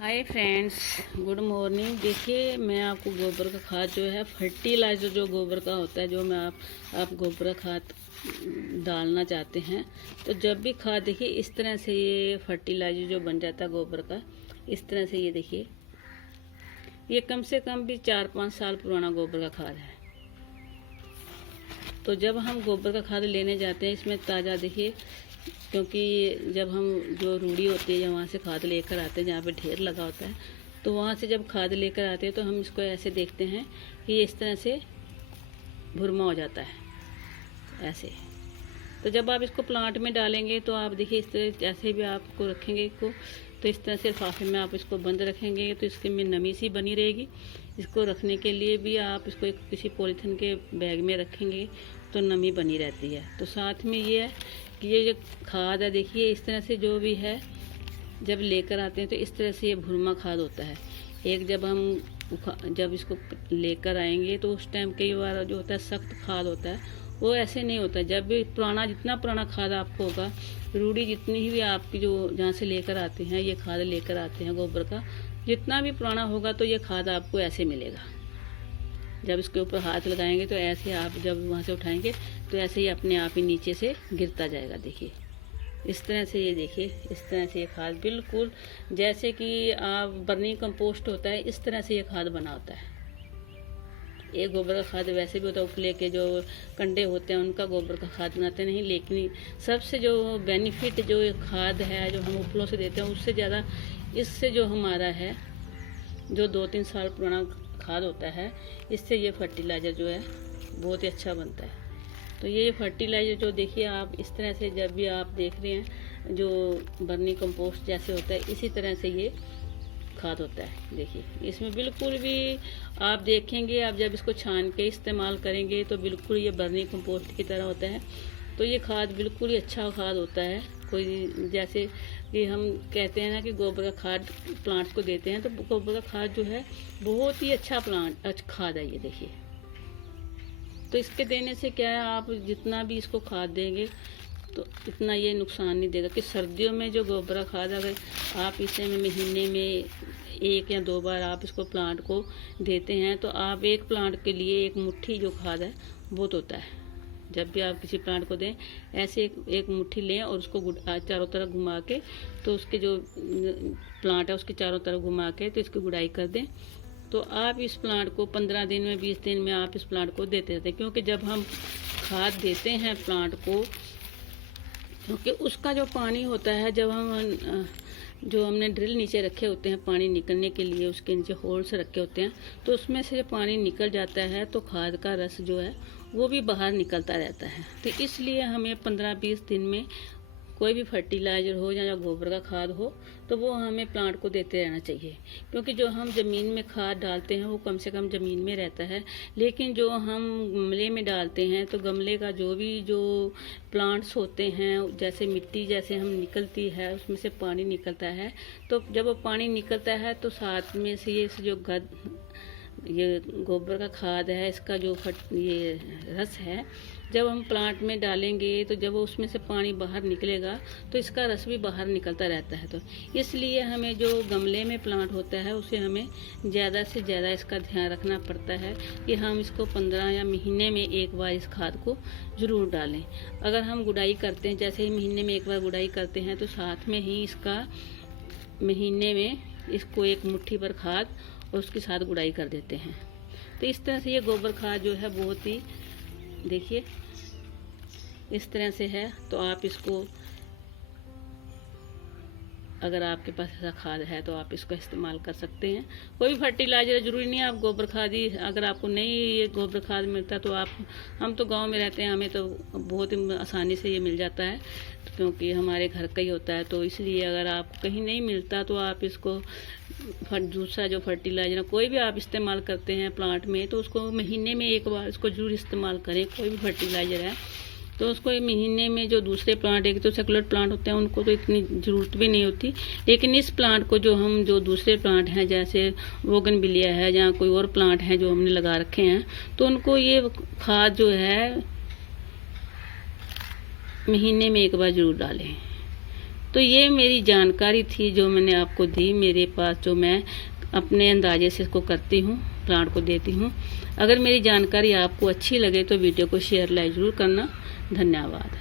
Hi friends, good morning. देखिए, मैं आपको गोबर का खाद जो है फर्टिलाइज़र जो गोबर का होता है, जो मैं आप गोबर का खाद डालना चाहते हैं तो जब भी खाद देखिए इस तरह से ये फर्टिलाइज़र जो बन जाता है गोबर का, इस तरह से ये देखिए, ये कम से कम भी 4-5 साल पुराना गोबर का खाद है। तो जब हम गोबर का खाद लेने जाते हैं, इसमें ताज़ा देखिए, क्योंकि जब हम जो रूढ़ी होती है या वहाँ से खाद लेकर आते हैं जहाँ पे ढेर लगा होता है, तो वहाँ से जब खाद लेकर आते हैं तो हम इसको ऐसे देखते हैं कि ये इस तरह से भुरमा हो जाता है ऐसे। तो जब आप इसको प्लांट में डालेंगे तो आप देखिए इस तरह जैसे भी आपको रखेंगे इसको, तो इस तरह से लिफाफे में आप इसको बंद रखेंगे तो इसके में नमी सी बनी रहेगी। इसको रखने के लिए भी आप इसको एक किसी पॉलीथीन के बैग में रखेंगे तो नमी बनी रहती है। तो साथ में ये है कि ये जो खाद है देखिए इस तरह से जो भी है जब लेकर आते हैं तो इस तरह से ये भुरमा खाद होता है। एक जब इसको लेकर आएंगे तो उस टाइम कई बार जो होता है सख्त खाद होता है, वो ऐसे नहीं होता। जब भी जितना पुराना खाद आपको होगा, रूढ़ी जितनी भी आपकी जो जहाँ से लेकर आते हैं, ये खाद लेकर आते हैं गोबर का, जितना भी पुराना होगा तो ये खाद आपको ऐसे मिलेगा। जब इसके ऊपर हाथ लगाएंगे तो ऐसे आप जब वहाँ से उठाएंगे तो ऐसे ही अपने आप ही नीचे से गिरता जाएगा। देखिए इस तरह से, ये देखिए इस तरह से ये खाद बिल्कुल जैसे कि आप वर्मी कंपोस्ट होता है, इस तरह से ये खाद बना होता है। ये गोबर का खाद वैसे भी होता है, उपले के जो कंडे होते हैं उनका गोबर का खाद बनाते नहीं, लेकिन सबसे जो बेनिफिट जो खाद है जो हम उपलों से देते हैं, उससे ज़्यादा इससे जो हमारा है जो 2-3 साल पुराना खाद होता है, इससे ये फर्टिलाइज़र जो है बहुत ही अच्छा बनता है। तो ये फर्टिलाइज़र जो देखिए आप इस तरह से जब भी आप देख रहे हैं जो वर्मी कंपोस्ट जैसे होता है, इसी तरह से ये खाद होता है। देखिए इसमें बिल्कुल भी आप देखेंगे, आप जब इसको छान के इस्तेमाल करेंगे तो बिल्कुल ये वर्मी कंपोस्ट की तरह होता है। तो ये खाद बिल्कुल ही अच्छा खाद होता है। कोई जैसे कि हम कहते हैं ना कि गोबर का खाद प्लांट को देते हैं, तो गोबर का खाद जो है बहुत ही अच्छा खाद है ये देखिए। तो इसके देने से क्या है, आप जितना भी इसको खाद देंगे तो इतना ये नुकसान नहीं देगा। कि सर्दियों में जो गोबर खाद अगर आप इसे महीने में 1 या 2 बार आप इसको प्लांट को देते हैं, तो आप एक प्लांट के लिए 1 मुट्ठी जो खाद है बहुत होता है। जब भी आप किसी प्लांट को दें, ऐसे एक मुट्ठी लें और उसको चारों तरफ घुमा के, तो उसके जो प्लांट है उसके चारों तरफ घुमा के तो इसकी गुड़ाई कर दें। तो आप इस प्लांट को 15 दिन में 20 दिन में आप इस प्लांट को देते रहते हैं। क्योंकि जब हम खाद देते हैं प्लांट को, क्योंकि उसका जो पानी होता है, जब हम जो हमने ड्रिल नीचे रखे होते हैं पानी निकलने के लिए, उसके नीचे होल्स रखे होते हैं, तो उसमें से पानी निकल जाता है तो खाद का रस जो है वो भी बाहर निकलता रहता है। तो इसलिए हमें 15-20 दिन में कोई भी फर्टिलाइज़र हो या गोबर का खाद हो तो वो हमें प्लांट को देते रहना चाहिए। क्योंकि जो हम ज़मीन में खाद डालते हैं वो कम से कम ज़मीन में रहता है, लेकिन जो हम गमले में डालते हैं तो गमले का जो प्लांट्स होते हैं, जैसे मिट्टी जैसे हम निकलती है उसमें से पानी निकलता है, तो जब वो पानी निकलता है तो साथ में से ये गोबर का खाद है, इसका जो ये रस है, जब हम प्लांट में डालेंगे तो जब उसमें से पानी बाहर निकलेगा तो इसका रस भी बाहर निकलता रहता है। तो इसलिए हमें जो गमले में प्लांट होता है उसे हमें ज़्यादा से ज़्यादा इसका ध्यान रखना पड़ता है कि हम इसको 15 या महीने में 1 बार इस खाद को ज़रूर डालें। अगर हम गुड़ाई करते हैं, जैसे ही महीने में 1 बार गुड़ाई करते हैं, तो साथ में ही इसका महीने में इसको 1 मुट्ठी पर खाद और उसके साथ गुड़ाई कर देते हैं। तो इस तरह से ये गोबर खाद जो है बहुत ही, देखिए इस तरह से है। तो आप इसको, अगर आपके पास ऐसा खाद है तो आप इसको इस्तेमाल कर सकते हैं। कोई भी फर्टिलाइज़र ज़रूरी नहीं है आप गोबर खाद ही, अगर आपको नहीं ये गोबर खाद मिलता तो हम तो गांव में रहते हैं, हमें तो बहुत ही आसानी से ये मिल जाता है क्योंकि हमारे घर का ही होता है। तो इसलिए अगर आपको कहीं नहीं मिलता तो आप इसको दूसरा जो फर्टिलाइज़र कोई भी आप इस्तेमाल करते हैं प्लांट में, तो उसको महीने में 1 बार इसको जरूर इस्तेमाल करें। कोई भी फर्टिलाइज़र है तो उसको महीने में, जो दूसरे प्लांट एक तो सेकुलर प्लांट होते हैं उनको तो इतनी ज़रूरत भी नहीं होती, लेकिन इस प्लांट को जो दूसरे प्लांट हैं जैसे बोगनविलिया है या कोई और प्लांट है जो हमने लगा रखे हैं, तो उनको ये खाद जो है महीने में 1 बार ज़रूर डालें। तो ये मेरी जानकारी थी जो मैंने आपको दी, मेरे पास जो मैं अपने अंदाजे से इसको करती हूँ, प्लांट को देती हूँ। अगर मेरी जानकारी आपको अच्छी लगे तो वीडियो को शेयर लाइक ज़रूर करना। धन्यवाद।